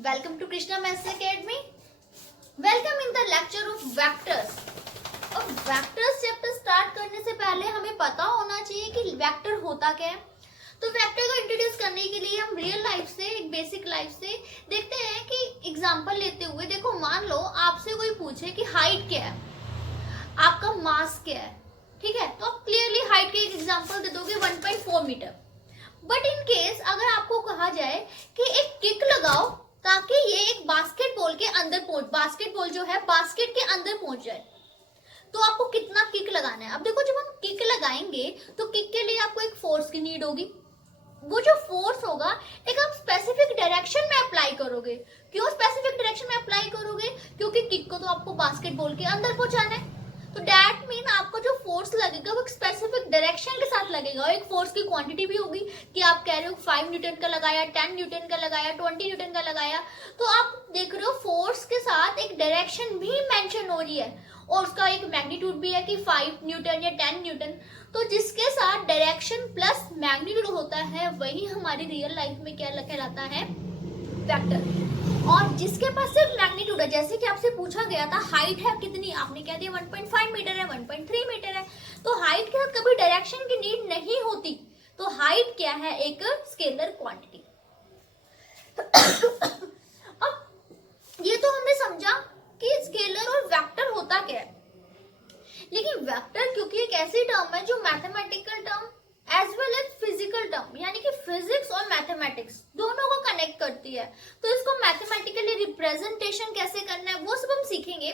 Welcome to Krishna Maths Academy. Welcome in the lecture of vectors. अब vectors chapter start करने से पहले हमें पता होना चाहिए कि वेक्टर होता क्या है। तो वेक्टर को इंट्रोड्यूस करने के लिए हम रियल लाइफ से, एक बेसिक लाइफ से देखते हैं कि एग्जांपल लेते हुए, देखो मान लो आपसे कोई पूछे कि हाइट क्या है, आपका मास क्या है, ठीक है, तो आप क्लियरली हाइट के एक एग्जांपल दे दोगे 1.4 मीटर। बट इन केस अगर आपको कहा जाए कि एक किक लगाओ ताकि ये एक बास्केटबॉल के अंदर पहुंच, बास्केटबॉल जो है बास्केट के अंदर पहुंच जाए, तो आपको कितना किक लगाना है। अब देखो जब हम किक लगाएंगे तो किक के लिए आपको एक फोर्स की नीड होगी। वो जो फोर्स होगा एक आप स्पेसिफिक डायरेक्शन में अप्लाई करोगे। क्यों स्पेसिफिक डायरेक्शन में अप्लाई करोगे? क्योंकि किक को तो आपको बास्केटबॉल के अंदर पहुंचाना है। तो दैट मीन आपका जो फोर्स लगेगा वो एक स्पेसिफिक डायरेक्शन के साथ लगेगा। और एक फोर्स की क्वांटिटी भी होगी कि आप कह रहे हो 5 न्यूटन का लगाया, 10 न्यूटन का लगाया, 20 न्यूटन का लगाया, तो आप देख रहे हो फोर्स के साथ एक डायरेक्शन भी मेंशन हो रही है और उसका एक मैग्नीट्यूड भी है कि 5 न्यूटन या 10 न्यूटन। तो जिसके साथ डायरेक्शन प्लस मैग्नीट्यूड होता है वही हमारी रियल लाइफ में क्या कहलाता है, वेक्टर। और जिसके पास सिर्फ मैग्नीट्यूड है, जैसे कि आपसे पूछा गया था हाइट है कितनी, आपने कह दिया 1.5 मीटर है, 1.3 मीटर है, तो हाइट के साथ कभी डायरेक्शन की नीड नहीं होती। तो हाइट क्या है? एक स्केलर क्वांटिटी। अब ये तो हमने समझा कि स्केलर और वेक्टर होता क्या है, लेकिन वेक्टर क्योंकि एक ऐसी टर्म है जो mathematical term as well as physical term, यानी कि फिजिक्स और मैथमेटिक्स दोनों को कनेक्ट करती है, तो इसको मैथमेटिकली रिप्रेजेंटेशन कैसे करना है वो सब हम सीखेंगे।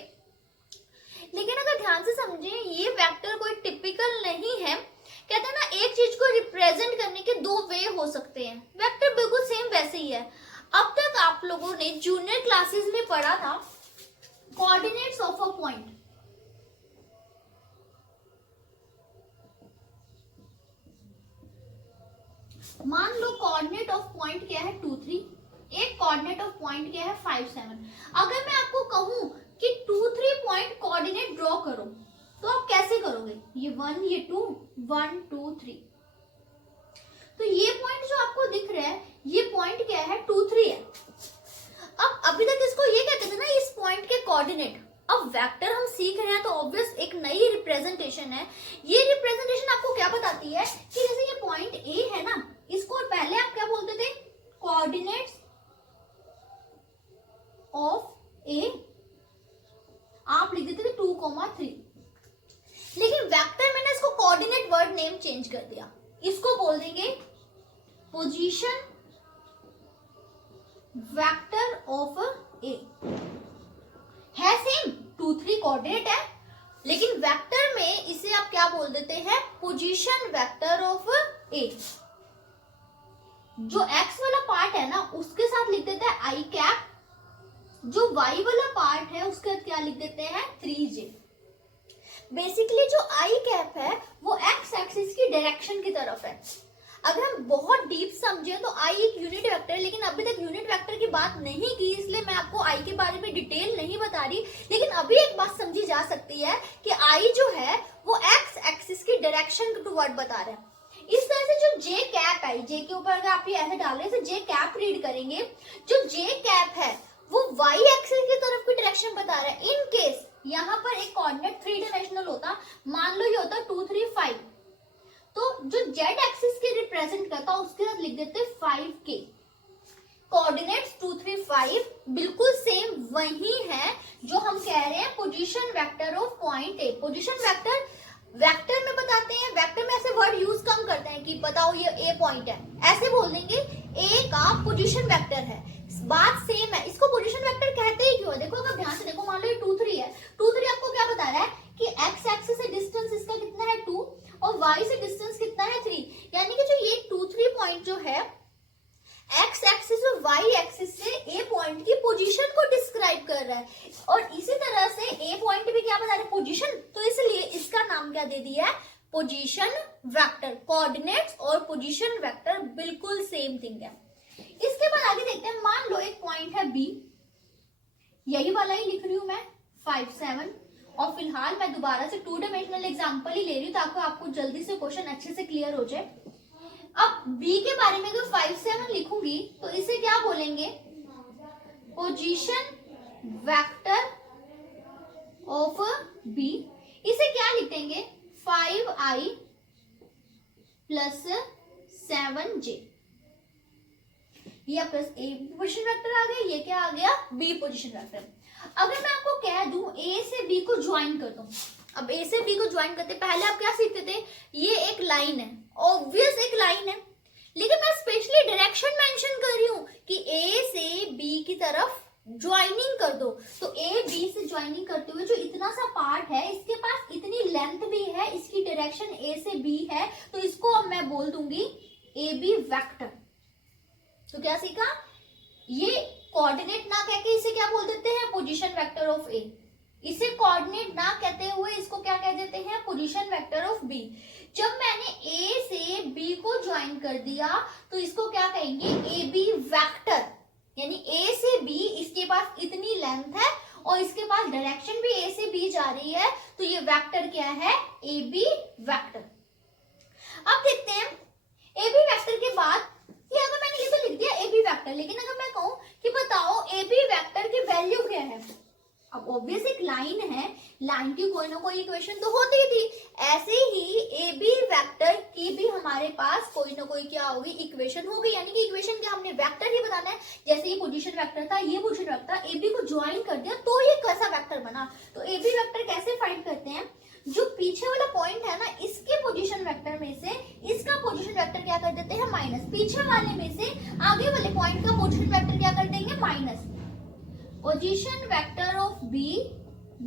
लेकिन अगर ध्यान से समझें, ये वेक्टर कोई टिपिकल नहीं है। कहते हैं ना, एक चीज को रिप्रेजेंट करने के दो वे हो सकते हैं, वेक्टर बिल्कुल सेम वैसे ही है। अब तक आप लोगों ने जूनियर क्लासेस में पढ़ा था कोऑर्डिनेट्स ऑफ अ पॉइंट। मान लो कोऑर्डिनेट ऑफ पॉइंट क्या है 2 3, एक कोऑर्डिनेट ऑफ पॉइंट क्या है 5 7। अगर मैं आपको कहूं कि 2 3 पॉइंट कोऑर्डिनेट ड्रॉ करो तो आप कैसे करोगे? ये 1, ये 2, 1 2 3। तो ये पॉइंट जो आपको दिख रहा है ये पॉइंट क्या है 2 3 है। अब अभी तक इसको ये कहते थे ना, इस पॉइंट के कोऑर्डिनेट। अब वेक्टर हम सीख रहे हैं तो ऑब्वियस एक नई रिप्रेजेंटेशन है। ये रिप्रेजेंटेशन आपको क्या बताती है कि जैसे ये पॉइंट ए है ना, इसको पहले आप क्या बोलते थे? कोऑर्डिनेट्स ऑफ ए, आप लिख देते थे 2, 3। लेकिन वेक्टर मैंने इसको कोऑर्डिनेट वर्ड नेम चेंज कर दिया, इसको बोल देंगे पोजीशन वेक्टर ऑफ ए। है सेम, 2 3 कोऑर्डिनेट है, लेकिन वेक्टर में इसे आप क्या बोल देते हैं? पोजीशन वेक्टर ऑफ ए। जो x वाला पार्ट है ना उसके साथ लिख देते हैं i कैप, जो y वाला पार्ट है उसके साथ क्या लिख देते हैं? 3j। बेसिकली जो i कैप है वो x एक्सिस की डायरेक्शन की तरफ है। अगर हम बहुत डीप समझे तो i एक यूनिट वेक्टर है, लेकिन अभी तक यूनिट वेक्टर की बात नहीं की, इसलिए मैं आपको i के बारे में डिटेल नहीं बता रही। लेकिन अभी एक बात समझी जा सकती है कि i जो है वो x एक्सिस की डायरेक्शन टुवर्ड बता रहा है। इस तरह से जो जे कैप है, जे के ऊपर अगर आप ये ऐसे डाल रहे हैं जे कैप रीड करेंगे, जो जे कैप है वो वाई एक्सिस की तरफ की डायरेक्शन बता रहा है। इन केस यहाँ पर एक कोऑर्डिनेट 3 डायमेंशनल होता, मान लो ये होता 2 3 5, तो जो जेड एक्सिस के रिप्रेजेंट करता उसके साथ लिख देते 5k। कोऑर्डिनेट्स 2 3 5 बिल्कुल सेम वही है जो हम कह रहे हैं position vector of point A. Position vector vector में बताते हैं, वेक्टर में ऐसे वर्ड यूज कम करते हैं कि बताओ ये ए पॉइंट है, ऐसे बोल देंगे ए का पोजीशन वेक्टर है। बात सेम है, इसको पोजीशन वेक्टर कहते ही क्यों है? देखो अगर ध्यान से देखो, मान लो ये 2 3 है, 2 3 आपको क्या बता रहा है कि एक्स एक्सिस से डिस्टेंस इसका कितना है 2 और वाई से डिस्टेंस कितना है 3, यानी कि जो ये 2 3 पॉइंट जो है एक्स एक्सिस और वाई एक्सिस से ए पॉइंट की पोजीशन को डिस्क्राइब कर रहा है। और इसी तरह से ए पॉइंट भी क्या बता रहा है? पोजीशन। तो इसलिए इसका नाम क्या दे दिया है? Position vector. कोऑर्डिनेट्स और पोजीशन वेक्टर बिल्कुल सेम थिंग है। इसके बाद आगे देखते हैं, मान लो एक पॉइंट है बी, यही वाला ही लिख रही हूं मैं 5 7, और फिलहाल मैं दोबारा से 2 डायमेंशनल एग्जांपल ही ले रही हूँ ताकि आपको जल्दी से क्वेश्चन अच्छे से क्लियर हो जाए। अब b के बारे में अगर 5 7 लिखूंगी तो इसे क्या बोलेंगे? पोजीशन वेक्टर ऑफ बी, इसे क्या लिखेंगे 5i प्लस 7j, ये प्लस ए पोजीशन वेक्टर आ गया, ये क्या आ गया बी पोजीशन वेक्टर। अगर मैं आपको कह दूं ए से बी को ज्वाइन कर दूं, अब ए से बी को ज्वाइन करते पहले आप क्या सीखते थे, ये एक लाइन है, ऑब्वियस एक लाइन है, लेकिन मैं स्पेशली डायरेक्शन मेंशन कर रही हूं कि ए से बी की तरफ ज्वाइनिंग कर दो। तो ए बी से ज्वाइनिंग करते हुए जो इतना सा पार्ट है, इसके पास इतनी लेंथ भी है, इसकी डायरेक्शन ए से बी है, तो इसको अब मैं बोल दूंगी ए बी वेक्टर। तो क्या सीखा, ये कोऑर्डिनेट ना कहके इसे क्या बोल देते हैं पोजीशन वेक्टर ऑफ ए, इसे कोऑर्डिनेट ना कहते हुए इसको क्या कह देते हैं पोजीशन वेक्टर ऑफ बी। जब मैंने ए से बी को ज्वाइन कर दिया तो इसको क्या कहेंगे ए बी वेक्टर, यानी ए से बी इसके पास इतनी लेंथ है और इसके पास डायरेक्शन भी ए से बी जा रही है, तो ये वेक्टर क्या है ए बी वेक्टर। अब देखते हैं ए बी वेक्टर के बाद, ये अगर मैंने ये तो लिख दिया ए बी वेक्टर, लेकिन अगर मैं कहूं कि बताओ ए बी वेक्टर की वैल्यू क्या है, अब ऑब्वियस एक लाइन है, लाइन की कोई ना कोई इक्वेशन तो होती थी, ऐसे ही ए बी वेक्टर की भी हमारे पास कोई ना कोई क्या होगी इक्वेशन होगी, यानी कि इक्वेशन क्या हमने वेक्टर ही बताना है। जैसे ये पोजीशन वेक्टर था, ये पोजीशन वेक्टर, ए बी को ज्वाइन कर दिया तो ये कैसा वेक्टर बना। तो ए बी वेक्टर कैसे फाइंड करते हैं, जो पीछे वाला पॉइंट है ना, इसके पोजीशन वेक्टर में से इसका पोजीशन वेक्टर क्या कर देते हैं माइनस, पीछे वाले में से आगे वाले पॉइंट का पोजीशन वेक्टर क्या कर देंगे minus, position vector of B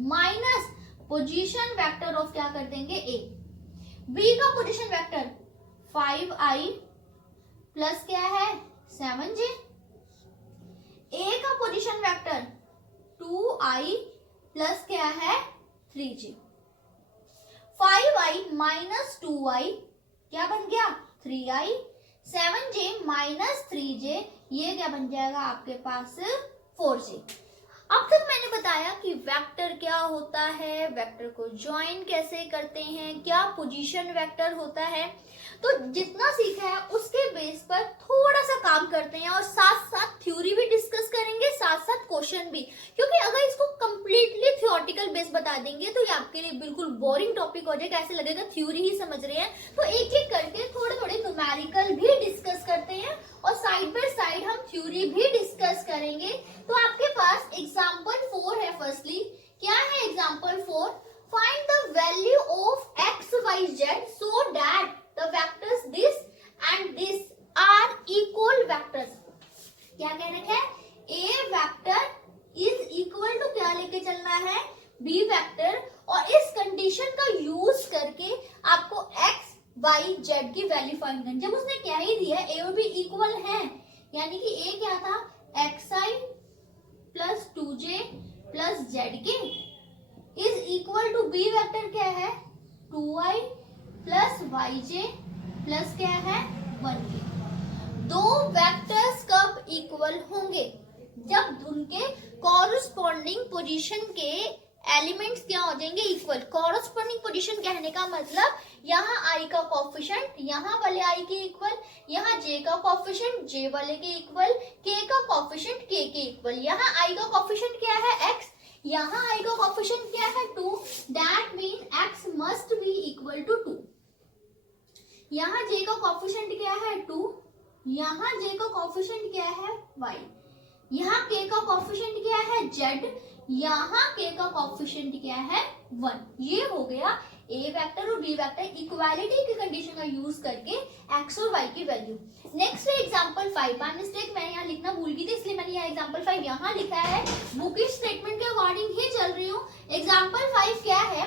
minus position vector of क्या कर देंगे ए। बी का पोजीशन वेक्टर 5i प्लस क्या है 7j, ए का पोजीशन वेक्टर 2i प्लस क्या है 3j। 5i माइनस 2i क्या बन गया 3i, 7j माइनस 3j ये क्या बन जाएगा आपके पास 4j। अब तक मैंने बताया कि वेक्टर क्या होता है, वेक्टर को ज्वाइन कैसे करते हैं, क्या पोजीशन वेक्टर होता है, तो जितना सीखा है उसके बेस पर थोड़ा सा काम करते हैं और साथ साथ थ्योरी भी डिस्कस करेंगे, साथ साथ क्वेश्चन भी, क्योंकि अगर इसको कंप्लीटली थ्योरेटिकल बेस बता देंगे तो ये आपके लिए बिल्कुल बोरिंग टॉपिक हो जाएगा, ऐसे लगेगा थ्योरी ही समझ रहे हैं। तो एक एक करके थोड़े थोड़े न्यूमेरिकल भी डिस्कस करते हैं और साइड बाय साइड हम थ्योरी भी डिस्कस करेंगे। तो आपके पास एग्जाम्पल 4 है। फर्स्टली क्या है example 4, find the value of X Y Z so that the vectors this and this are equal vectors. क्या कह रखा है, ए वेक्टर इज इक्वल टू क्या लेके चलना है बी वेक्टर, और इस कंडीशन का यूज करके आपको एक्स वाई जेड की वैल्यू फाइंड करनी। जब उसने क्या ही दिया ए और बी इक्वल है, यानी कि ए क्या था xi plus 2j plus z k is equal to B vector क्या है 2i प्लस yj प्लस क्या है 1k। दो वेक्टर्स कब इक्वल होंगे, जब उनके कॉरस्पॉन्डिंग पोजीशन के एलिमेंट्स क्या हो जाएंगे इक्वल। कॉरस्पॉन्डिंग पोजीशन कहने का मतलब यहाँ i का कोफिशिएंट यहाँ वाले i के इक्वल, यहाँ j का कोफिशिएंट j वाले के इक्वल, k का कोफिशिएंट k के इक्वल। यहाँ i का कोफिशिएंट क्या है x, यहाँ i का कोफिशिएंट क्या है 2, that mean x must be equal to 2। यहाँ j का कोफिशिएंट क्या है 2, यहाँ j का कोफिशिएंट क्या है y, यहाँ k का कोफिशिएंट क्या है z, यहाँ k का कोफिशिएंट क्या है 1। ये हो गया a वेक्टर और b वेक्टर इक्वालिटी की कंडीशन का यूज करके x और y की वैल्यू। नेक्स्ट है एग्जांपल 5। बाय मिस्टेक मैं यहाँ लिखना भूल गई थी, इसलिए मैंने यहाँ एग्जांपल 5 यहाँ लिखा है, बुकिश स्टेटमेंट के अकॉर्डिंग ही चल रही हूँ। एग्जांपल 5 क्या है,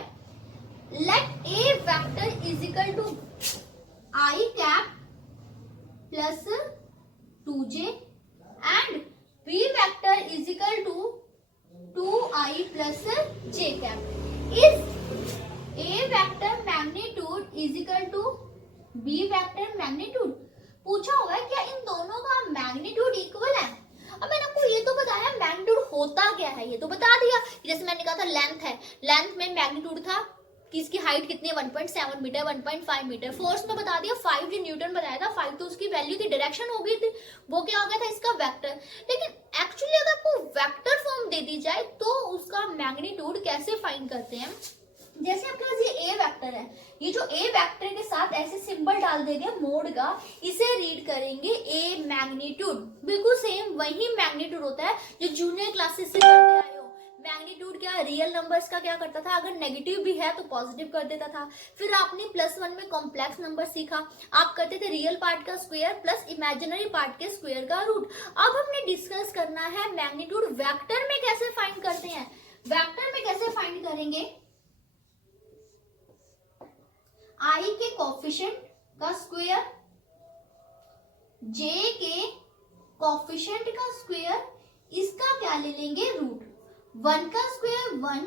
let a vector is equal to i cap plus 2j and b vector is equal to 2i plus j cap. Is a vector magnitude is equal to b vector magnitude. पूछा होगा क्या इन दोनों का magnitude equal है। अब मैंने आपको ये तो बताया मैग्नीट्यूड होता क्या है, ये तो बता दिया। जैसे मैंने कहा था लेंथ है, लेंथ में मैग्नीट्यूड था कि इसकी हाइट कितनी है 1.7 मीटर 1.5 मीटर। फोर्स में बता दिया 5 जो न्यूटन बताया था, 5 तो उसकी वैल्यू थी, डायरेक्शन हो गई थी, वो क्या हो गया था इसका वेक्टर। लेकिन एक्चुअली अगर आपको वेक्टर फॉर्म दे दी जाए तो उसका मैग्नीट्यूड कैसे फाइंड करते हैं। जैसे आपके पास ये ए वेक्टर है, ये जो ए वेक्टर के साथ ऐसे सिंबल डाल देंगे मोड का, इसे रीड करेंगे ए मैग्नीट्यूड। बिल्कुल सेम वही मैग्नीट्यूड होता है जो जूनियर क्लासेस से करते आए हो। मैग्नीट्यूड क्या, रियल नंबर्स का क्या करता था, अगर नेगेटिव भी है तो पॉजिटिव कर देता था। फिर आपने +1 में कॉम्प्लेक्स नंबर सीखा, आप करते थे रियल पार्ट का स्क्वायर प्लस इमेजिनरी पार्ट के स्क्वायर का रूट। अब हमने डिस्कस करना है मैग्नीट्यूड वेक्टर में कैसे फाइंड करते हैं। वेक्टर में कैसे फाइंड करेंगे, आई के कोफिशिएंट का स्क्वायर, जे के कोफिशिएंट का स्क्वायर, इसका क्या ले लेंगे रूट। 1 का स्क्वायर 1,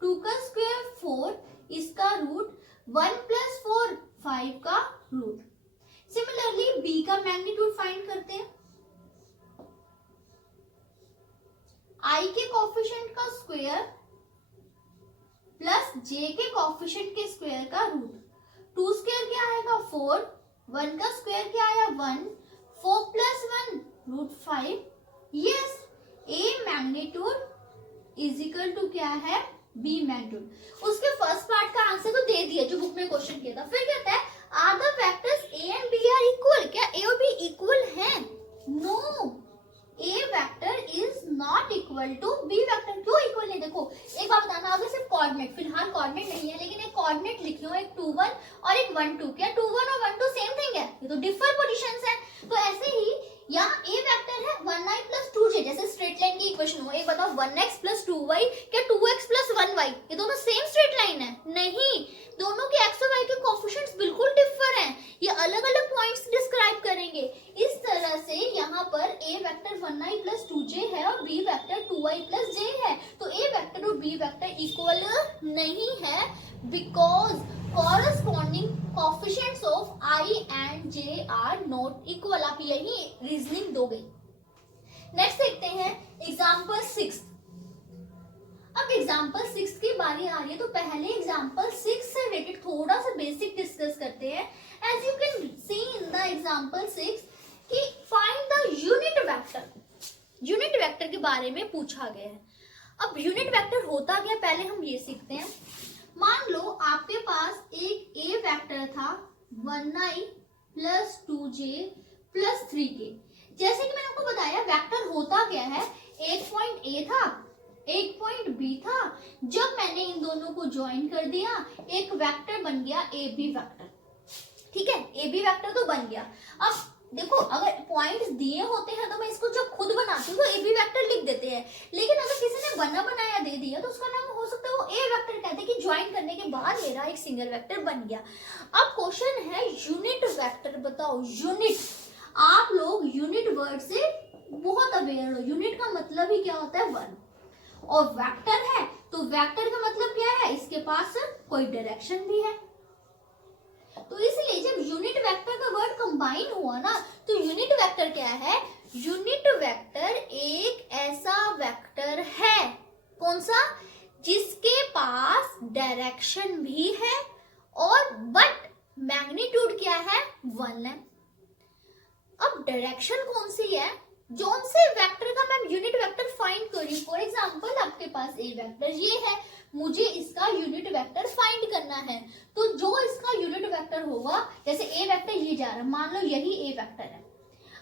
2 का स्क्वायर 4, इसका रूट 1 + 4 5 का रूट। सिमिलरली बी का मैग्नीट्यूड फाइंड करते हैं, आई के कोफिशिएंट का स्क्वायर प्लस जे के कोफिशिएंट के स्क्वायर का रूट। 2 स्क्वायर क्या आएगा 4, 1 का स्क्वायर क्या आया 1, 4 + 1 √5। Yes, A magnitude is equal to क्या है, बी मैग्नीट्यूड। उसके फर्स्ट पार्ट का आंसर तो दे दिया जो बुक में क्वेश्चन किया था। फिर कहता है are the vectors A and B are equal, क्या ए और बी इक्वल हैं। No, A vector is not equal to B vector. क्यों इक्वल नहीं, देखो एक बात बताना, अगर सिर्फ कोऑर्डिनेट, फिलहाल कोऑर्डिनेट नहीं है लेकिन एक कोऑर्डिनेट लिखे हो, एक 2 1 और एक 1 2, क्या 2 1 और 1 2 सेम थिंग है, ये तो डिफर पोजीशंस है। तो ऐसे ही यहाँ ए वेक्टर है 1i + 2j, जैसे स्ट्रेट लाइन की इक्वेशन हो, एक बताओ 1x + 2y, क्या 2x + 1y, ये दोनों सेम स्ट्रेट लाइन है? नहीं, दोनों के x और y के कोएफिशिएंट्स बिल्कुल डिफर हैं, ये अलग अलग पॉइंट्स डिस्क्राइब करेंगे। इस तरह से यहाँ पर a वेक्टर 1i + 2j है और b वेक्टर 2i + j है, तो a वेक्टर और b वेक्टर इक्वल नहीं है, because corresponding coefficients of I and J are not equal। आप यही रीजनिंग दोगे। नेक्स्ट देखते हैं एग्जाम्पल 6। अब एग्जाम्पल 6 की बारी आ रही है, तो पहले एग्जाम्पल 6 से रिलेटेड थोड़ा सा बेसिक डिस्कस करते हैं। As you can see in the example 6 कि find the unit vector. Unit vector के बारे में पूछा गया है। अब यूनिट वेक्टर होता क्या, पहले हम ये सीखते हैं। मान लो आपके पास एक ए वेक्टर था 1i + 2j + 3k। जैसे कि मैंने आपको बताया वेक्टर होता क्या है, एक पॉइंट ए था, एक पॉइंट बी था, जब मैंने इन दोनों को ज्वाइन कर दिया एक वेक्टर बन गया ए बी वेक्टर। ठीक है, ए बी वेक्टर तो बन गया। अब देखो अगर पॉइंट्स दिए होते हैं तो मैं इसको जब खुद बनाती हूँ तो ए बी वेक्टर लिख देते हैं, लेकिन अगर किसी ने बना बनाया दे दिया तो उसका नाम हो सकता है वो ए वेक्टर कहते हैं कि ज्वाइन करने के बाद मेरा एक सिंगल वेक्टर बन गया। अब क्वेश्चन है यूनिट वेक्टर बताओ। यूनिट, आप लोग यूनिट वर्ड से बहुत अवेयर हो, यूनिट का मतलब ही क्या होता है 1, और वेक्टर है तो वेक्टर का मतलब क्या है, इसके पास कोई डायरेक्शन भी है। तो इसलिए जब यूनिट वेक्टर का वर्ड कंबाइन हुआ ना, तो यूनिट वेक्टर क्या है, यूनिट वेक्टर एक ऐसा वेक्टर है, कौन सा, जिसके पास डायरेक्शन भी है और बट मैग्नीट्यूड क्या है 1 है। अब डायरेक्शन कौन सी है, जोन से वेक्टर का मैं यूनिट वेक्टर फाइंड करी। फॉर एग्जांपल आपके पास ए वेक्टर ये है, मुझे इसका यूनिट वेक्टर फाइंड करना है, तो जो इसका यूनिट वेक्टर होगा, जैसे ए वेक्टर ये जा रहा है, मान लो यही ए वेक्टर है।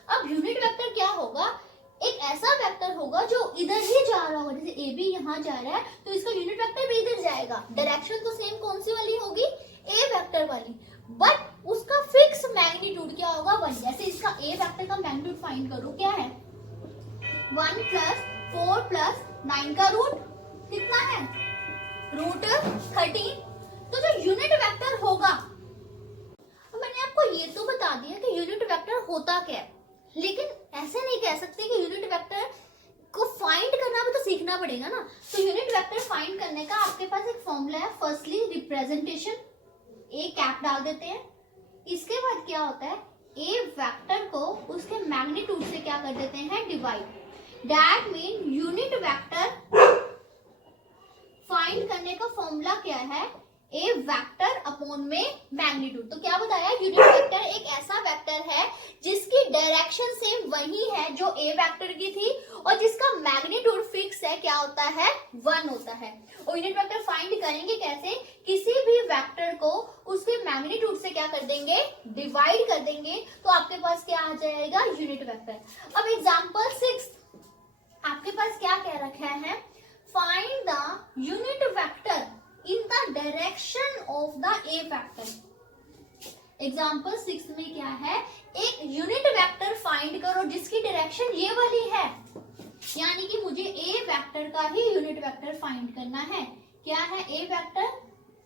अब यूनिट वेक्टर क्या होगा, एक ऐसा वेक्टर होगा जो इधर ही जा रहा होगा, जैसे ए बी यहाँ जा रहा है तो इसका यूनिट वेक्टर भी इधर जाएगा। डायरेक्शन तो सेम कौन सी वाली होगी, ए वेक्टर वाली, बट उसका फिक्स मैग्नीट्यूड क्या होगा 1। जैसे इसका ए वेक्टर का मैग्नीट्यूड फाइंड करो, क्या है 1 + 4 + 9 का रूट कितना है, √13। तो जो यूनिट वेक्टर होगा, मैंने आपको ये तो बता दिया कि यूनिट वेक्टर होता क्या है, लेकिन ऐसे नहीं कह सकते कि यूनिट वेक्टर को फाइंड करना भी तो सीखना पड़ेगा ना। तो यूनिट वेक्टर फाइंड करने का आपके पास एक फॉर्मूला है, फर्स्टली रिप्रेजेंटेशन, ए कैप डाल देते हैं, इसके बाद क्या होता है, ए वेक्टर को उसके मैग्नीट्यूड से क्या कर देते हैं, divide. That mean unit vector find करने का फॉर्मूला क्या है, ए वेक्टर अपॉन में मैग्नीट्यूड। तो क्या बताया, यूनिट वेक्टर एक ऐसा वेक्टर है जिसकी डायरेक्शन सेम वही है है जो ए वेक्टर की थी और जिसका मैग्नीट्यूड फिक्स है, क्या होता है, 1 होता है। और यूनिट वेक्टर फाइंड करेंगे कैसे, किसी भी वेक्टर को उसके मैग्नीट्यूड से क्या कर देंगे, डिवाइड कर देंगे, तो आपके पास क्या आ जाएगा, यूनिट वेक्टर। अब एग्जांपल 6 आपके पास क्या कह रखा है, find the unit vector in the direction of the A vector. Example 6 में क्या है, एक यूनिट वेक्टर फाइंड करो जिसकी डायरेक्शन ये वाली है, यानी कि मुझे ए वेक्टर का ही यूनिट वेक्टर फाइंड करना है। क्या है ए vector,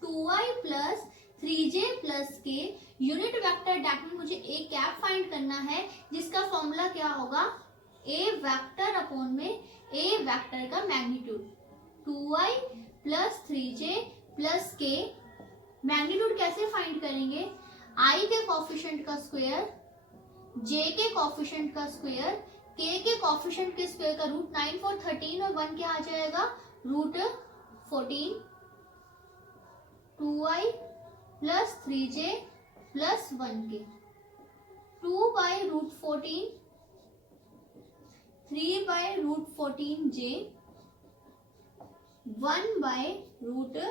2i plus 3j plus k unit vector, that mean मुझे ए कैप फाइंड करना है, जिसका फॉर्मूला क्या होगा, ए वेक्टर अपॉन में ए वेक्टर का magnitude, 2i plus 3j plus के। मैग्नीट्यूड कैसे फाइंड करेंगे, i के कोफिशिएंट का स्क्वायर, j के कोफिशिएंट का स्क्वायर, k के कोफिशिएंट के स्क्वायर का रूट, 9 4 13 और 1 क्या आ जाएगा, root 14, 2i plus 3j plus 1 के, 2 by root 14, 3 by root 14j, 1 by root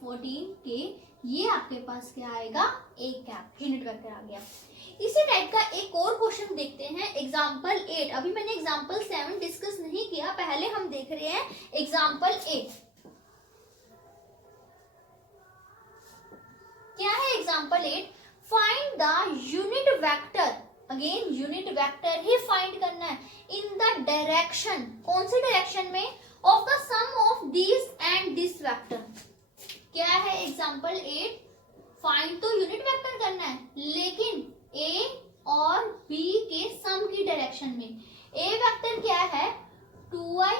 14 के। ये आपके पास क्या आएगा, ए कैप, यूनिट वेक्टर आ गया। इसी टाइप का एक और क्वेश्चन देखते हैं, एग्जांपल 8। अभी मैंने एग्जांपल 7 डिस्कस नहीं किया, पहले हम देख रहे हैं एग्जांपल 8। क्या है example 8, find the unit vector, again unit vector ही फाइंड करना है, इन द डायरेक्शन, कौन सी डायरेक्शन में, of the sum of this and this vector. क्या है एग्जाम्पल 8, फाइंड तो यूनिट वेक्टर करना है, लेकिन ए और बी के सम की डायरेक्शन में। ए वेक्टर क्या है, 2i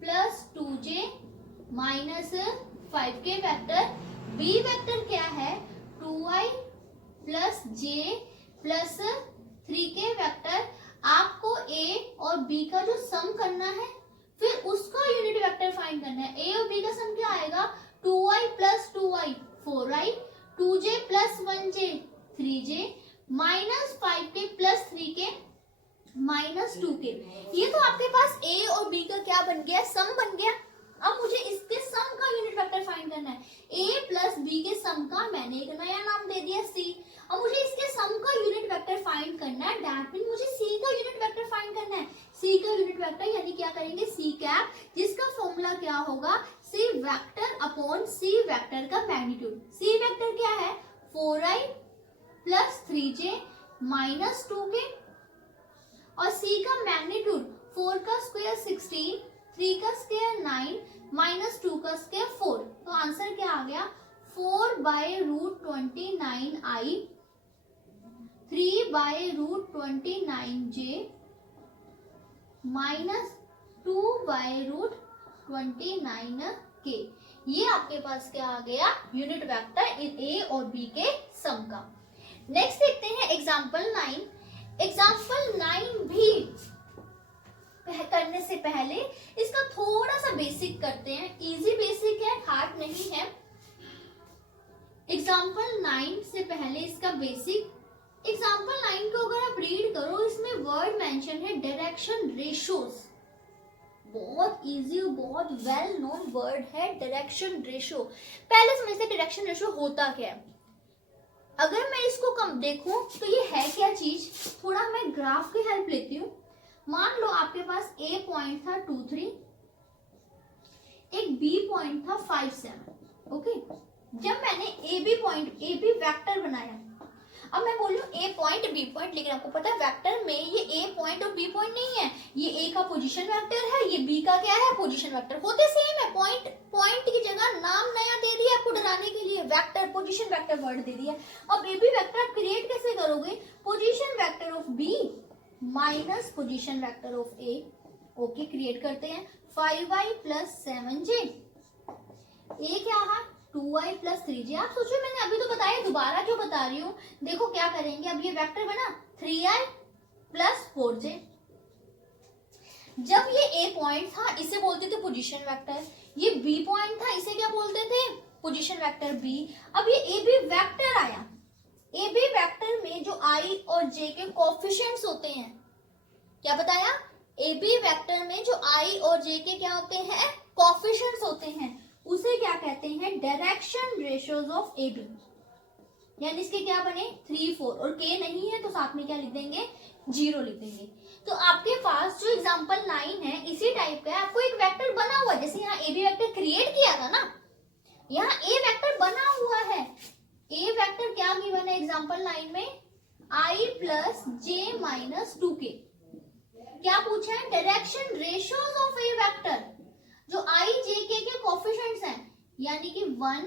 plus 2j minus 5k vector, B vector क्या है, 2i plus j plus 3k vector. आपको ए और बी का जो सम करना है, फिर उसका यूनिट वेक्टर फाइंड करना है। ए और बी का सम क्या आएगा, 2i plus 2i 4i, 2j plus 1j 3j minus 5k plus 3k minus 2k। ये तो आपके पास a और b का क्या बन गया, सम बन गया। अब मुझे इसके सम का यूनिट वेक्टर फाइंड करना है। a प्लस b के सम का मैंने एक नया नाम दे दिया c। अब मुझे इसके सम का यूनिट वेक्टर फाइंड करना है, दैट मीन मुझे c का यूनिट वेक्टर फाइंड करना है। c का यूनिट वेक्टर यानी क्या करेंगे, c कैप, जिसका फॉर्मूला क्या होगा, c vector upon c vector का मैग्नीट्यूड। c वेक्टर क्या है, 4i plus 3j minus 2k, और c का मैग्नीट्यूड 4 का स्क्वायर 16, 3 का स्क्वायर 9 माइनस 2 का स्क्वायर 4। तो आंसर क्या आ गया, 4 by root 29i, 3 by root 29j minus 2 by root 29k। ये आपके पास क्या आ गया, यूनिट वेक्टर इन ए और बी के सम का। नेक्स्ट देखते हैं एग्जाम्पल 9। एग्जाम्पल 9 भी करने से पहले इसका थोड़ा सा बेसिक करते हैं। इजी बेसिक है, हार्ड नहीं है। एग्जाम्पल 9 से पहले इसका बेसिक, एग्जाम्पल 9 को अगर आप रीड करो, इसमें वर्ड मेंशन है डायरेक्शन रेशियोज। बहुत इजी और बहुत वेल नोन वर्ड है डायरेक्शन रेशियो। पहले समझते हैं डायरेक्शन रेशियो होता क्या है। अगर मैं इसको कम देखूं तो ये है क्या चीज, थोड़ा मैं ग्राफ की हेल्प लेती हूँ। मान लो आपके पास ए पॉइंट था 2 3, एक बी पॉइंट था 5 7। ओके, जब मैंने ए बी वेक्टर बनाया, अब मैं बोलूं ए पॉइंट बी पॉइंट, लेकिन आपको पता है वेक्टर में ये ए पॉइंट और बी पॉइंट नहीं है, ये ए का पोजीशन वेक्टर है, ये बी का क्या है, पोजीशन वेक्टर। होते सेम है, पॉइंट की जगह नाम नया दे दिया आपको डराने के लिए, वेक्टर, पोजीशन वेक्टर वर्ड दे दिया। अब ए बी वेक्टर आप क्रिएट कैसे करोगे, position vector of B minus position vector of A. Okay, create करते हैं। 5i प्लस 7j, ए क्या है 2i प्लस 3j। आप सोचो, मैंने अभी तो बताया, दोबारा जो बता रही हूँ। देखो क्या करेंगे, अब ये वेक्टर बना 3i प्लस 4j। जब ये ए पॉइंट था, इसे बोलते थे पोजीशन वेक्टर, ये बी पॉइंट था, इसे क्या बोलते थे, पोजीशन वेक्टर बी। अब ये ए बी वेक्टर आया, ए बी वेक्टर में जो i और j के कोफिशिएंट्स होते हैं, क्या बताया, ए बी वेक्टर में जो आई और जे के क्या होते हैं, कोफिशिएंट्स होते हैं, उसे क्या कहते हैं, direction ratios of A B. यानी इसके क्या बने 3 4 और के नहीं है तो साथ में क्या लिख देंगे 0 लिख देंगे। तो आपके पास जो एग्जांपल 9 है इसी टाइप का है, आपको एक वेक्टर बना हुआ है, जैसे यहाँ ए बी वेक्टर क्रिएट किया था ना, यहाँ ए वेक्टर बना हुआ है। ए वेक्टर क्या गिवन है एग्जांपल 9 में, आई प्लस जे माइनस 2k। क्या पूछा है, direction ratios of A vector, जो आई जे के कोफिशिएंट्स हैं, यानी कि 1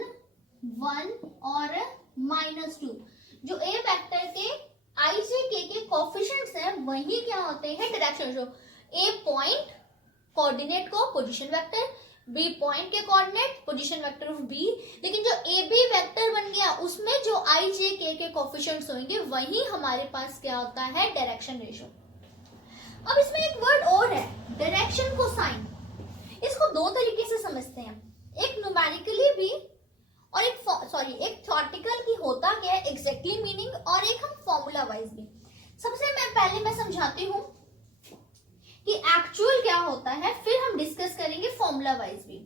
1 और -2, जो ए वेक्टर के आई जे के कोफिशिएंट्स हैं वही क्या होते हैं, direction ratio. A point coordinate को पोजीशन वेक्टर, बी पॉइंट के coordinate position vector of B, लेकिन जो ए बी वेक्टर बन गया उसमें जो आई जे के कोफिशिएंट्स होंगे वही हमारे पास क्या होता है, डायरेक्शन रेशियो। अब इसमें एक वर्ड और है, डायरेक्शन कोसाइन। इसको दो तरीके से समझते हैं, एक न्यूमेरिकली भी और एक थ्योरेटिकल की होता क्या है एग्जैक्टली मीनिंग, और एक हम फॉर्मूला वाइज भी। सबसे पहले मैं समझाती हूँ कि एक्चुअल क्या होता है, फिर हम डिस्कस करेंगे फॉर्मूला वाइज भी।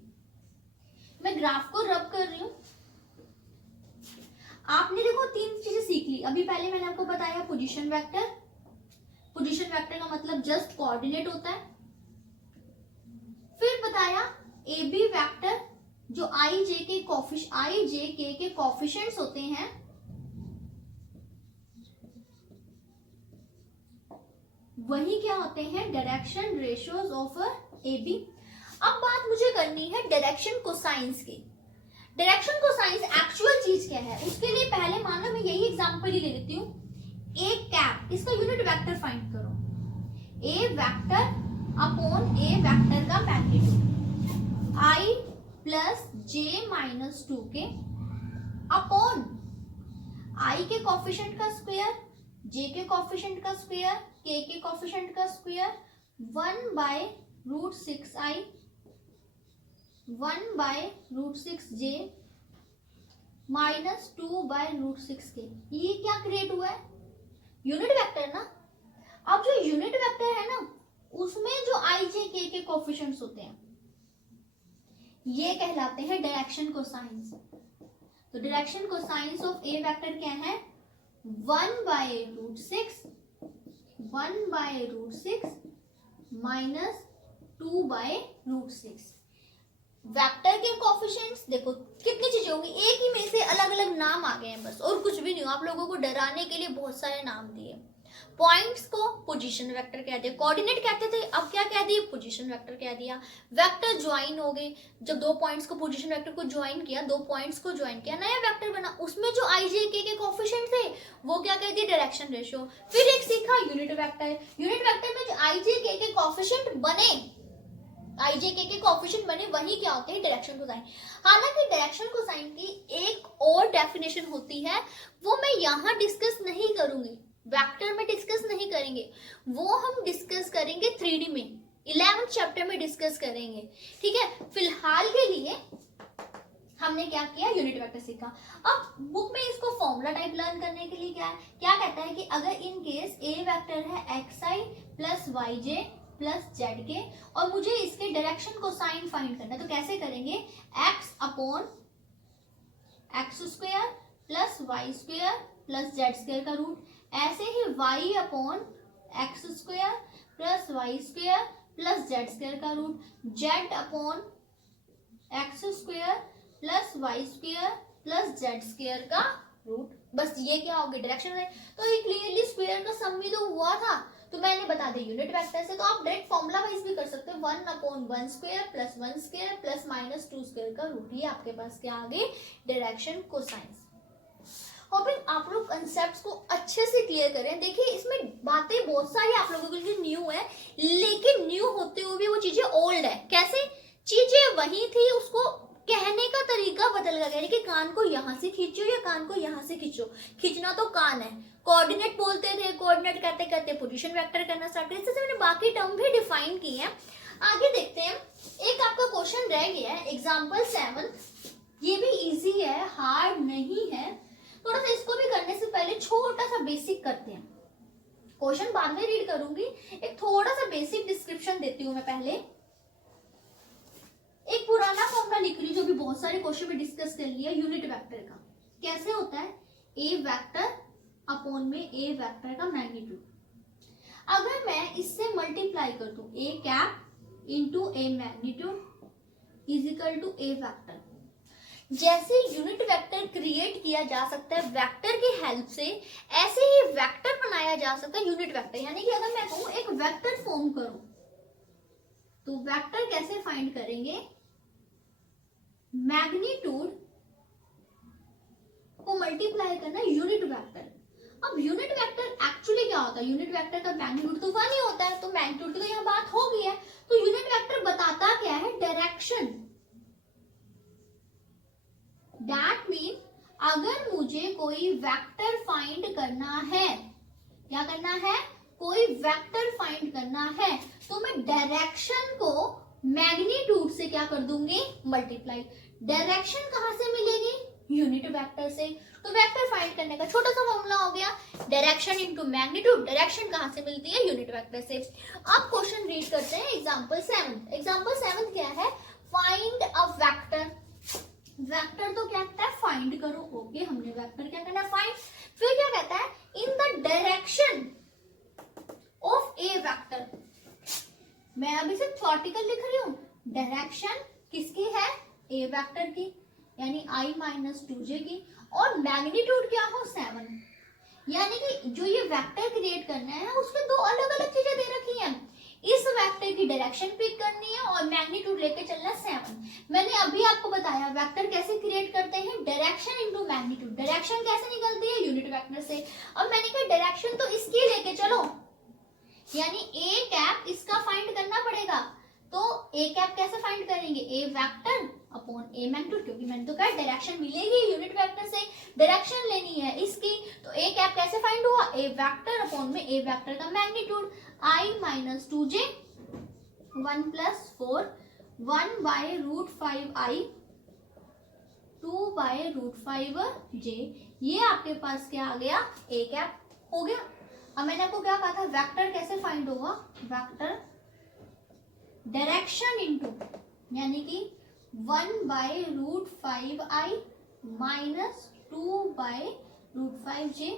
मैं ग्राफ को रब कर रही हूँ। आपने देखो 3 चीजें सीख ली अभी। पहले मैंने आपको बताया पोजीशन वेक्टर, पोजीशन वेक्टर का मतलब जस्ट कोऑर्डिनेट होता है। फिर बताया ए बी वेक्टर, जो आई जे के कोफिशिएंट्स होते हैं, वही क्या होते हैं, direction ratios of A B. अब बात मुझे करनी है डायरेक्शन कोसाइंस की। डायरेक्शन कोसाइंस एक्चुअल चीज क्या है, उसके लिए पहले मानो मैं यही एग्जांपल ही ले लेती हूँ। ए कैप, इसका यूनिट वेक्टर फाइंड करो, ए वेक्टर अपॉन ए वेक्टर का magnitude, I plus J minus 2k upon I के कोफिशिएंट का स्क्वायर, जे के कोफिशिएंट का स्क्वायर, के कोफिशिएंट का square, 1/√6i 1/√6j minus 2/√6k। ये क्या क्रिएट हुआ है, यूनिट वेक्टर ना। अब जो यूनिट वेक्टर है ना, उसमें जो आई जे के कोफिशिएंट्स होते हैं ये कहलाते हैं डायरेक्शन कोसाइंस। तो direction cosines of A vector क्या है, 1/√6 माइनस 2/√6। वेक्टर के कोफिशिएंट्स देखो कितनी चीजें होंगी, एक ही में से अलग अलग नाम आ गए हैं बस, और कुछ भी नहीं हो। आप लोगों को डराने के लिए बहुत सारे नाम दिए। पॉइंट्स को पोजीशन वेक्टर कहते हैं, कोऑर्डिनेट कहते थे, अब क्या कह दिए, पोजीशन वेक्टर कह दिया। वेक्टर ज्वाइन हो गए, जब 2 पॉइंट्स को पोजीशन वेक्टर को ज्वाइन किया, 2 पॉइंट्स को ज्वाइन किया, नया वेक्टर बना, उसमें जो आई जे के कोफिशिएंट थे वो क्या कह दिए, डायरेक्शन रेशियो। फिर एक सीखा यूनिट वेक्टर, यूनिट वेक्टर में जो आई जे के कोफिशिएंट बने, आई जे के कोफिशिएंट बने, वही क्या होते हैं, डायरेक्शन कोसाइन। हालांकि डायरेक्शन कोसाइन की एक और डेफिनेशन होती है, वो मैं यहाँ डिस्कस नहीं करूंगी, वेक्टर में डिस्कस नहीं करेंगे, वो हम डिस्कस करेंगे 3D में, 11th चैप्टर में डिस्कस करेंगे, ठीक है। फिलहाल के लिए हमने क्या किया, यूनिट वेक्टर सीखा। अब बुक में इसको फॉर्मूला टाइप लर्न करने के लिए क्या है, क्या कहता है कि अगर इन केस ए वेक्टर है xi plus yj plus zk और मुझे इसके डायरेक्शन को साइन फाइंड करना है, तो कैसे करेंगे, x upon x square plus y square plus z square का रूट, ऐसे ही y upon x square plus y square plus z square का root, z upon x square plus y square plus z square का root. बस ये क्या होगी, direction है। तो ये क्लियरली स्क्वायर का सम भी तो हुआ था, तो मैंने बता दिया यूनिट वेक्टर से। तो आप डायरेक्ट फॉर्मूला वाइज भी कर सकते हैं, 1/1 square plus 1 square plus -2 square का रूट। ये आपके पास क्या आ गई, डायरेक्शन कोसाइंस। होपिंग आप लोग कंसेप्ट्स को अच्छे से क्लियर करें। देखिए इसमें बातें बहुत सारी आप लोगों के लिए न्यू है, लेकिन न्यू होते हुए भी वो चीजें ओल्ड है। कैसे, चीजें वही थी, उसको कहने का तरीका बदल गया, यानी कि कान को यहाँ से खींचो या कान को यहाँ से खींचो। खींचना तो कान है, कोऑर्डिनेट बोलते थे, कोऑर्डिनेट करते करते पोजीशन वेक्टर करना स्टार्ट किया। इससे मैंने बाकी टर्म भी डिफाइन किए हैं। आगे देखते हैं, एक आपका क्वेश्चन रह गया है एग्जाम्पल 7। ये भी इजी है, हार्ड नहीं है। थोड़ा सा इसको भी करने से पहले छोटा सा बेसिक करते हैं। क्वेश्चन बाद में रीड करूंगी, एक थोड़ा सा बेसिक डिस्क्रिप्शन देती हूँ मैं पहले। एक पुराना फॉर्मूला लिख रही हूँ जो भी बहुत सारे क्वेश्चन में डिस्कस कर लिया, यूनिट वेक्टर का। कैसे होता है, ए वेक्टर अपॉन में ए वेक्टर का मैग्नीट्यूड। अगर मैं इससे मल्टीप्लाई कर दूं, a cap into a magnitude is equal to a vector. जैसे यूनिट वेक्टर क्रिएट किया जा सकता है वेक्टर की हेल्प से, ऐसे ही वेक्टर बनाया जा सकता है यूनिट वेक्टर। यानी कि अगर मैं कहूं एक वेक्टर फॉर्म करूं, तो वेक्टर कैसे फाइंड करेंगे, मैग्नीट्यूड को मल्टीप्लाई करना यूनिट वेक्टर। अब यूनिट वेक्टर एक्चुअली क्या होता है, यूनिट वेक्टर का मैग्नीट्यूड तो 1 ही होता है, तो मैग्नीट्यूड की तो यहाँ बात हो गई है। तो यूनिट वेक्टर बताता क्या है, डायरेक्शन। दैट मीन अगर मुझे कोई वेक्टर फाइंड करना है, क्या करना है, कोई वेक्टर फाइंड करना है, तो मैं डायरेक्शन को मैग्नीट्यूड से क्या कर दूंगी, मल्टीप्लाई। डायरेक्शन कहां से मिलेगी, यूनिट वेक्टर से। तो वेक्टर फाइंड करने का छोटा सा फॉर्मूला हो गया, डायरेक्शन इनटू मैग्नीट्यूड। डायरेक्शन कहां से मिलती है, यूनिट वेक्टर से। अब क्वेश्चन रीड करते हैं एग्जांपल 7। एग्जांपल 7 क्या है, फाइंड अ वेक्टर। वेक्टर तो क्या कहता है, फाइंड करो। ओके, हमने वेक्टर क्या करना है, फाइंड। फिर क्या कहता है, in the direction of A vector. मैं अभी सिर्फ आर्टिकल लिख रही हूं, डायरेक्शन किसकी है, ए वेक्टर की, यानी i माइनस 2j की, और मैग्नीट्यूड क्या हो, 7। यानी कि जो ये वेक्टर क्रिएट करना है उसमें दो अलग अलग चीजें दे रखी हैं। इस वेक्टर की डायरेक्शन पिक करनी है और मैग्नीट्यूड लेके चलना है 7। मैंने अभी आपको बताया वेक्टर कैसे क्रिएट करते हैं, डायरेक्शन इनटू मैग्नीट्यूड। डायरेक्शन कैसे निकलती है, यूनिट वेक्टर से। अब मैंने कहा डायरेक्शन तो इसकी लेके चलो, यानी ए कैप इसका फाइंड करना पड़ेगा। तो ए कैप कैसे फाइंड करेंगे, ए वेक्टर अपॉन ए मैग्नीट्यूड, क्योंकि मैंने तो कहा डायरेक्शन मिलेगी यूनिट वेक्टर से, डायरेक्शन लेनी है इसकी। तो ए कैप कैसे फाइंड हुआ, ए वेक्टर अपॉन में ए वेक्टर का magnitude, i minus 2j 1 plus 4 1 by root 5i 2 by root 5j। ये आपके पास क्या आ गया, ए कैप हो गया। अब मैंने आपको क्या कहा था, वेक्टर कैसे फाइंड होगा, वेक्टर डायरेक्शन इनटू, यानी कि 1 by root 5i minus 2 by root 5j।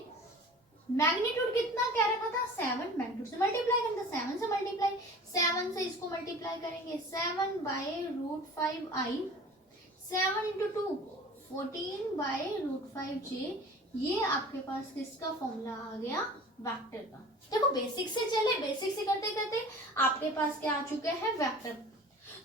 Magnitude कितना क्या रखा था, 7। मैग्नीट्यूड से मल्टीप्लाई करेंगे, 7 से मल्टीप्लाई, 7 से इसको मल्टीप्लाई करेंगे, 7 by root 5i, 7 into 2 14 by root 5j। ये आपके पास किसका फॉर्मूला आ गया, वेक्टर का। देखो बेसिक से चले, बेसिक से करते करते आपके पास क्या आ चुका है, वेक्टर।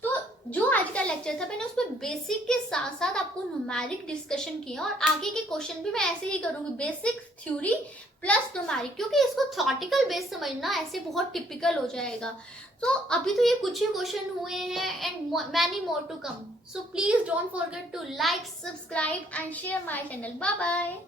तो जो आज का लेक्चर था मैंने उस पर बेसिक के साथ साथ आपको न्यूमेरिक डिस्कशन किया, और आगे के क्वेश्चन भी मैं ऐसे ही करूंगी, बेसिक थ्योरी प्लस न्यूमेरिक, क्योंकि इसको थ्योरेटिकल बेस समझना ऐसे बहुत टिपिकल हो जाएगा। तो अभी तो ये कुछ ही क्वेश्चन हुए हैं and many more to come. So please don't forget to like, subscribe and share my channel. Bye bye.